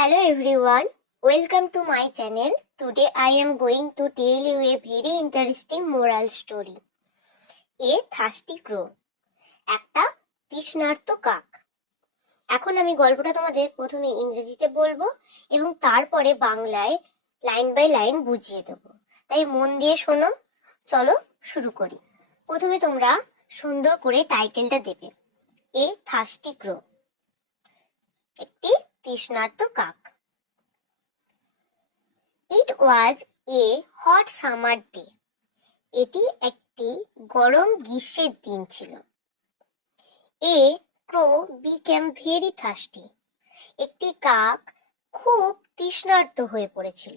Hello everyone, welcome to my channel. Today I am going to tell you a very interesting moral story. A thirsty crow, একটা তৃষ্ণার্ত কাক। এখন আমি গল্পটা তোমাদের প্রথমে ইংরেজিতে বলবো এবং তারপরে বাংলায় লাইন বাই লাইন বুঝিয়ে দেবো, তাই মন দিয়ে শোনো। চলো শুরু করি। প্রথমে তোমরা সুন্দর করে টাইটেলটা দেবে, এ থার্স্টি ক্রো, একটি তৃষ্ণার্ত কাক। It was a hot summer day. এটি একটি গরম গ্রীষ্মের দিন ছিল। A crow became very thirsty. একটি কাক খুব তৃষ্ণার্ত হয়ে পড়েছিল।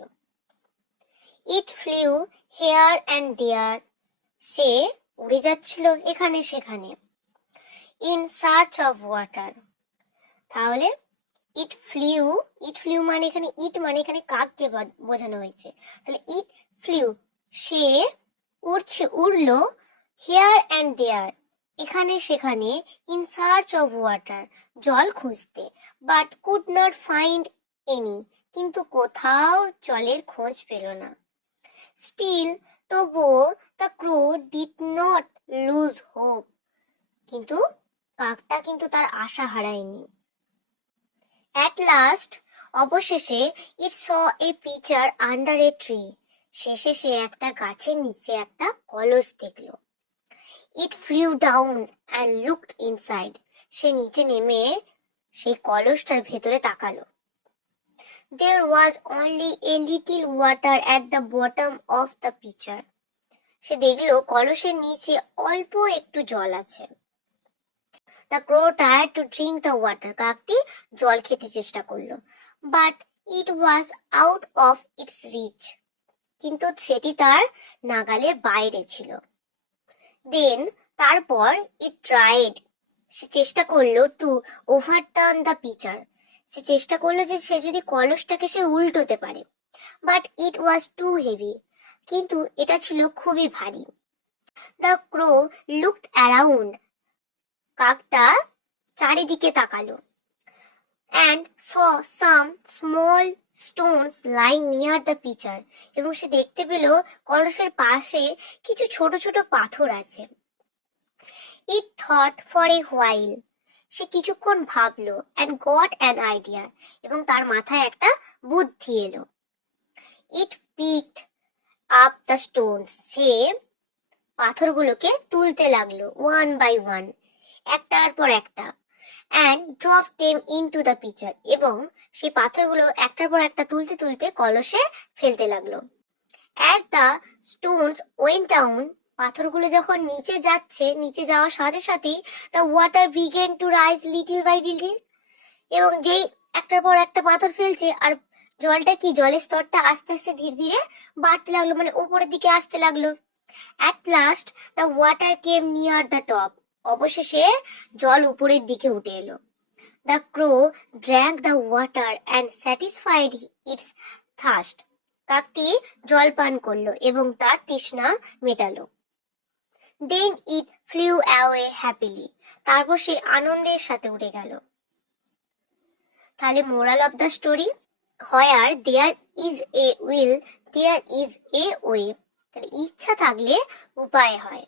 It flew here and there. সে উড়ে যাচ্ছিল এখানে সেখানে। In search of water. তাহলে ইট ফ্লিউ মানে এখানে কাককে বোঝানো হয়েছে। তাহলে ইট ফ্লিউ, সে উড়লো, হিয়ার অ্যান্ড দেয়ার, এখানে সেখানে, ইন সার্চ অফ ওয়াটার, জল খুঁজতে, but could not find any, কিন্তু কোথাও জলের খোঁজ পেল না। স্টিল, তবুও, the crow did not lose hope, কিন্তু কাকটা কিন্তু তার আশা হারায়নি। At last, অবশেষে, it saw a pitcher under a tree. শেষে সে একটা গাছের নিচে একটা কলস দেখলো। It flew down and looked inside. সে নিচে নেমে সেই কলসটার ভেতরে তাকালো। There was only a little water at the bottom of the pitcher. সে দেখলো কলসের নিচে অল্প একটু জল আছে। The crow tried to drink the water. কাকটি জল খেতে চেষ্টা করলো, but it was out of its reach. কিন্তু সেটি তার নাগালের বাইরে ছিল। Then, তারপর, it tried. সে চেষ্টা করলো to overturn the pitcher. সে চেষ্টা করলো যে সে যদি কলসটাকে সে উল্টোতে পারে, but it was too heavy. কিন্তু এটা ছিল খুবই ভারী। The crow looked around. কাকটা চারিদিকে তাকালো, and saw some small stones lying near the pitcher. এবং সে দেখতে পেল কলসের পাশে কিছু ছোট ছোট পাথর আছে। It thought for a while. সে কিছুক্ষণ ভাবলো, and got an idea. এবং তার মাথায় একটা বুদ্ধি এলো। It picked up the stones. সে পাথরগুলোকে তুলতে লাগলো, one by one, একটার পর একটা, and dropped them into the pitcher. এবং সেই পাথরগুলো একটার পর একটা তুলতে তুলতে কলসে ফেলতে লাগলো। As the stones went down, পাথরগুলো যখন নিচে যাওয়ার সাথে সাথেই the water began to rise little by little. এবং যেই একটার পর একটা পাথর ফেলছে আর জলের স্তরটা আস্তে আস্তে ধীরে ধীরে বাড়তে লাগলো, মানে উপরের দিকে আসতে লাগলো। At last, the water came near the top. অবশেষে জল উপরের দিকে উঠে এলো। The crow drank the water and satisfied its thirst. কাকটি জল পান করলো এবং তার তৃষ্ণা মেটালো। Then it flew away happily. তারপর সে আনন্দের সাথে উড়ে গেল। তাহলে moral of the story, where there is a will, there is a way. তাহলে ইচ্ছা থাকলে উপায় হয়।